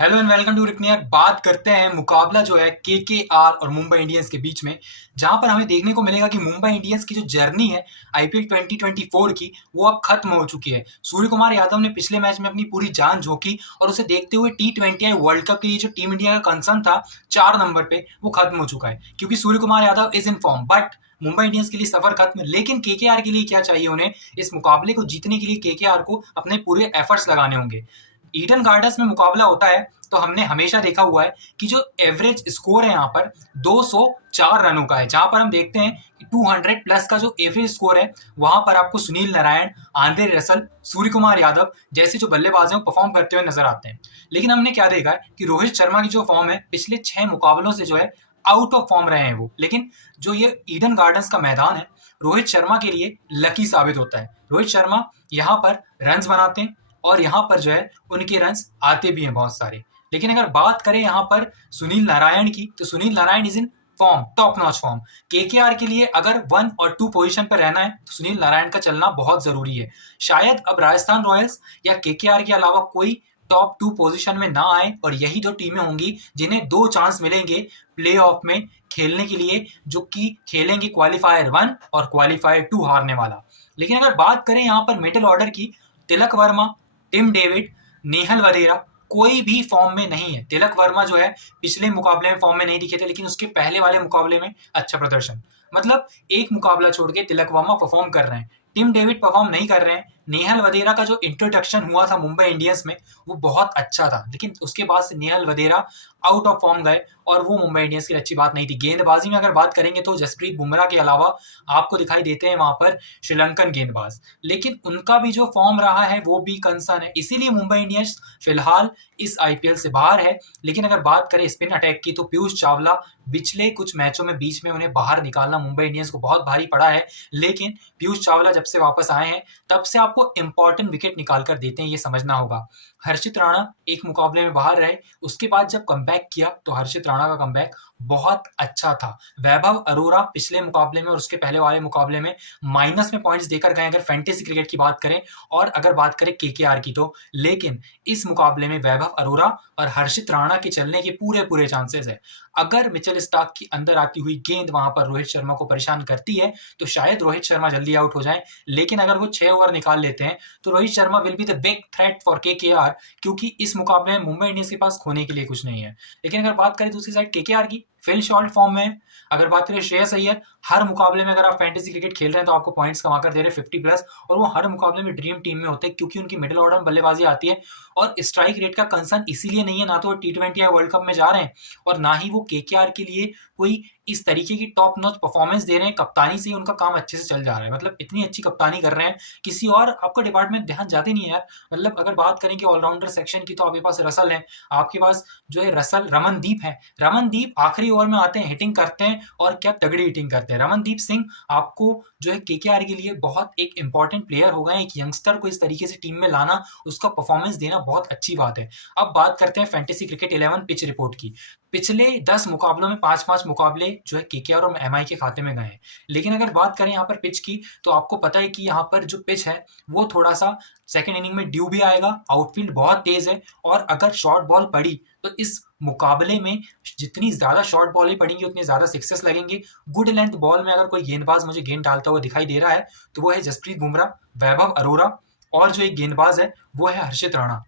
Hello and welcome to रिकनियर। बात करते हैं मुकाबला जो है केकेआर और मुंबई इंडियंस के बीच में, जहां पर हमें देखने को मिलेगा कि मुंबई इंडियंस की जो जर्नी है आईपीएल 2024 की वो अब खत्म हो चुकी है। सूर्य कुमार यादव ने पिछले मैच में अपनी पूरी जान झोंकी और उसे देखते हुए T20 वर्ल्ड कप के लिए जो टीम इंडिया का कंसर्न था 4 नंबर पे वो खत्म हो चुका है, क्योंकि Surya Kumar Yadav is in form. But Mumbai Indians के लिए सफर खत्म, लेकिन केकेआर के लिए क्या चाहिए? उन्हें इस मुकाबले को जीतने के लिए केकेआर को अपने पूरे एफर्ट्स लगाने होंगे। ईडन गार्डन्स में मुकाबला होता है तो हमने हमेशा देखा हुआ है कि जो एवरेज स्कोर है यहाँ पर 204 रनों का है, जहां पर हम देखते हैं कि 200 प्लस का जो एवरेज स्कोर है वहां पर आपको सुनील नारायण, आंद्रे रसल, सूर्य कुमार यादव जैसे जो बल्लेबाज हैं परफॉर्म करते हुए नजर आते हैं। लेकिन हमने क्या देखा है कि रोहित शर्मा की जो फॉर्म है पिछले 6 मुकाबलों से जो है आउट ऑफ फॉर्म रहे हैं वो। लेकिन जो ये ईडन गार्डन्स का मैदान है रोहित शर्मा के लिए लकी साबित होता है। रोहित शर्मा यहाँ पर रन्स बनाते हैं और यहाँ पर जो है उनके रन्स आते भी हैं बहुत सारे। लेकिन अगर बात करें यहाँ पर सुनील नारायण की, तो Sunil Narayan is in form, top notch form. KKR के लिए अगर 1 और 2 पोजीशन पर रहना है तो सुनील नारायण का चलना बहुत जरूरी है। शायद अब राजस्थान रॉयल्स या केकेआर के अलावा कोई टॉप 2 पोजीशन में ना आए और यही दो टीमें होंगी जिन्हें 2 चांस मिलेंगे प्ले ऑफ में खेलने के लिए, जो कि खेलेंगे क्वालिफायर 1 और क्वालिफायर 2 हारने वाला। लेकिन अगर बात करें यहाँ पर मिडिल ऑर्डर की, तिलक वर्मा, टिम डेविड, नेहल वधेरा कोई भी फॉर्म में नहीं है। तिलक वर्मा जो है पिछले मुकाबले में फॉर्म में नहीं दिखे थे, लेकिन उसके पहले वाले मुकाबले में अच्छा प्रदर्शन, मतलब एक मुकाबला छोड़ के तिलक वर्मा परफॉर्म कर रहे हैं। टिम डेविड परफॉर्म नहीं कर रहे हैं। नेहल वधेरा का जो इंट्रोडक्शन हुआ था मुंबई इंडियंस में वो बहुत अच्छा था, लेकिन उसके बाद से Nehal Wadhera out of form गए और वो मुंबई इंडियंस की अच्छी बात नहीं थी। गेंदबाजी में अगर बात करेंगे तो जसप्रीत बुमराह के अलावा आपको दिखाई देते हैं वहां पर श्रीलंकन गेंदबाज, लेकिन उनका भी जो फॉर्म रहा है वो भी कंसर्न है। इसीलिए मुंबई इंडियंस फिलहाल इस आईपीएल से बाहर है। लेकिन अगर बात करें स्पिन अटैक की तो पीयूष चावला पिछले कुछ मैचों में बीच में उन्हें बाहर निकालना मुंबई इंडियंस को बहुत भारी पड़ा है। लेकिन पीयूष चावला जब से वापस आए हैं तब से आपको इंपॉर्टेंट विकेट निकाल कर देते हैं, ये समझना होगा। हर्षित राणा एक मुकाबले में बाहर रहे, उसके बाद जब कमबैक किया तो हर्षित राणा का कमबैक बहुत अच्छा था। वैभव अरोरा पिछले मुकाबले में और उसके पहले वाले मुकाबले में माइनस में पॉइंट्स देकर गए अगर फैंटेसी क्रिकेट की बात करें, और अगर बात करें केकेआर की तो। लेकिन इस मुकाबले में वैभव अरोरा और हर्षित राणा के चलने के पूरे पूरे चांसेस है। अगर मिचेल स्टार्क की अंदर आती हुई गेंद वहां पर रोहित शर्मा को परेशान करती है तो शायद रोहित शर्मा जल्दी आउट हो जाए। लेकिन अगर वो 6 ओवर निकाल लेते हैं तो Rohit Sharma will be the big threat for KKR, क्योंकि इस मुकाबले में मुंबई इंडियंस के पास खोने के लिए कुछ नहीं है। लेकिन अगर बात करें दूसरी साइड केकेआर की, फिल शॉर्ट फॉर्म में। अगर बात करें श्रेयस अय्यर, हर मुकाबले में अगर आप फैंटेसी क्रिकेट खेल रहे हैं तो आपको पॉइंट्स कमा कर दे रहे 50 प्लस, और वो हर मुकाबले में ड्रीम टीम में होते हैं क्योंकि उनकी मिडिल ऑर्डर में बल्लेबाजी आती है। और स्ट्राइक रेट का कंसर्न इसीलिए नहीं है, ना तो वो T20 या वर्ल्ड कप में जा रहे हैं और ना ही वो केकेआर के लिए कोई इस तरीके की टॉप नॉच परफॉर्मेंस दे रहे हैं। कप्तानी से ही उनका काम अच्छे से चल जा रहा है, मतलब इतनी अच्छी कप्तानी कर रहे हैं, किसी और आपका डिपार्टमेंट ध्यान जाते नहीं है यार। मतलब अगर बात करें कि ऑलराउंडर सेक्शन की तो आपके पास रसल है, आपके पास जो है रसल, रमनदीप है। रमनदीप आखिरी ओवर में आते हैं, हिटिंग करते हैं और क्या तगड़ी हिटिंग करते हैं। रमनदीप सिंह आपको जो है केकेआर के लिए बहुत एक इंपॉर्टेंट प्लेयर हो गए। एक यंगस्टर को इस तरीके से टीम में लाना, उसका परफॉर्मेंस देना बहुत अच्छी बात है। अब बात करते हैं फैंटेसी क्रिकेट 11 पिच रिपोर्ट की। पिछले 10 मुकाबलों में 5-5 मुकाबले जो है केकेआर और एमआई के खाते में गए हैं। लेकिन अगर बात करें यहाँ पर पिच की तो आपको पता है कि यहाँ पर जो पिच है वो थोड़ा सा सेकेंड इनिंग में ड्यू भी आएगा, आउटफील्ड बहुत तेज है, और अगर शॉर्ट बॉल पड़ी तो इस मुकाबले में जितनी ज्यादा शॉर्ट बॉल ही पड़ेंगी उतने ज्यादा सिक्सेस लगेंगे। गुड लेंथ बॉल में अगर कोई गेंदबाज मुझे गेंद डालता हुआ दिखाई दे रहा है तो वो है जसप्रीत बुमराह, वैभव अरोरा, और जो एक गेंदबाज है वो है हर्षित राणा।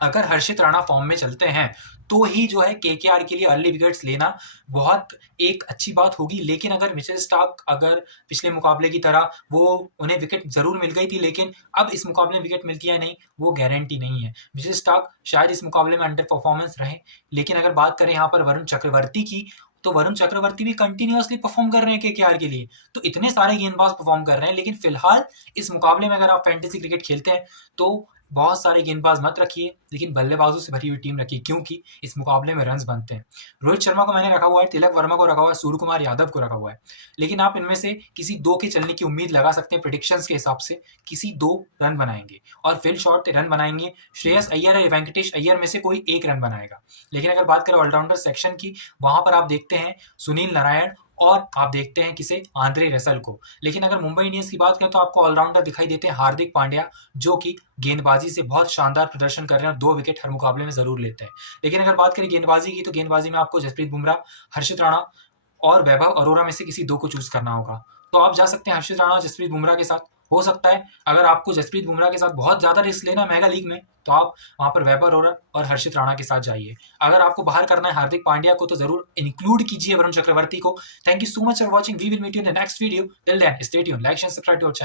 अगर हर्षित राणा फॉर्म में चलते हैं तो ही जो है केकेआर के लिए अर्ली विकेट्स लेना बहुत एक अच्छी बात होगी। लेकिन अगर मिचेल स्टार्क अगर पिछले मुकाबले की तरह वो उन्हें विकेट जरूर मिल गई थी, लेकिन अब इस मुकाबले में विकेट मिलती है नहीं, वो गारंटी नहीं है। मिचेल स्टार्क शायद इस मुकाबले में अंडर परफॉर्मेंस रहे। लेकिन अगर बात करें यहाँ पर वरुण चक्रवर्ती की, तो वरुण चक्रवर्ती भी कंटिन्यूअसली परफॉर्म कर रहे हैं केकेआर के लिए। तो इतने सारे गेंदबाज परफॉर्म कर रहे हैं, लेकिन फिलहाल इस मुकाबले में अगर आप फैंटेसी क्रिकेट खेलते हैं तो बहुत सारे गेंदबाज मत रखिए, लेकिन बल्लेबाजों से भरी हुई टीम रखिए, क्योंकि इस मुकाबले में रन्स बनते हैं। रोहित शर्मा को मैंने रखा हुआ है, तिलक वर्मा को रखा हुआ है, सूर्य कुमार यादव को रखा हुआ है। लेकिन आप इनमें से किसी 2 के चलने की उम्मीद लगा सकते हैं। प्रिडिक्शंस के हिसाब से किसी 2 रन बनाएंगे और फिल शॉर्ट रन बनाएंगे। श्रेयस अय्यर या वेंकटेश अय्यर में से कोई एक रन बनाएगा। लेकिन अगर बात करें ऑलराउंडर सेक्शन की, वहां पर आप देखते हैं सुनील नारायण और आप देखते हैं किसे, आंद्रे रसल को। लेकिन अगर मुंबई इंडियंस की बात करें तो आपको ऑलराउंडर दिखाई देते हैं हार्दिक पांड्या, जो कि गेंदबाजी से बहुत शानदार प्रदर्शन कर रहे हैं और 2 विकेट हर मुकाबले में जरूर लेते हैं। लेकिन अगर बात करें गेंदबाजी की, तो गेंदबाजी में आपको जसप्रीत बुमराह, हर्षित राणा और वैभव अरोरा में से किसी 2 को चूज करना होगा। तो आप जा सकते हैं हर्षित राणा और जसप्रीत बुमराह के साथ। हो सकता है अगर आपको जसप्रीत बुमराह के साथ बहुत ज्यादा रिस्क लेना है मेगा लीग में, तो आप वहां पर वैभव अरोरा और हर्षित राणा के साथ जाइए। अगर आपको बाहर करना है हार्दिक पांड्या को, तो जरूर इंक्लूड कीजिए वरुण चक्रवर्ती को। Thank you so much for watching. We will meet you in the next video. Till then stay tuned, like share subscribe to our channel.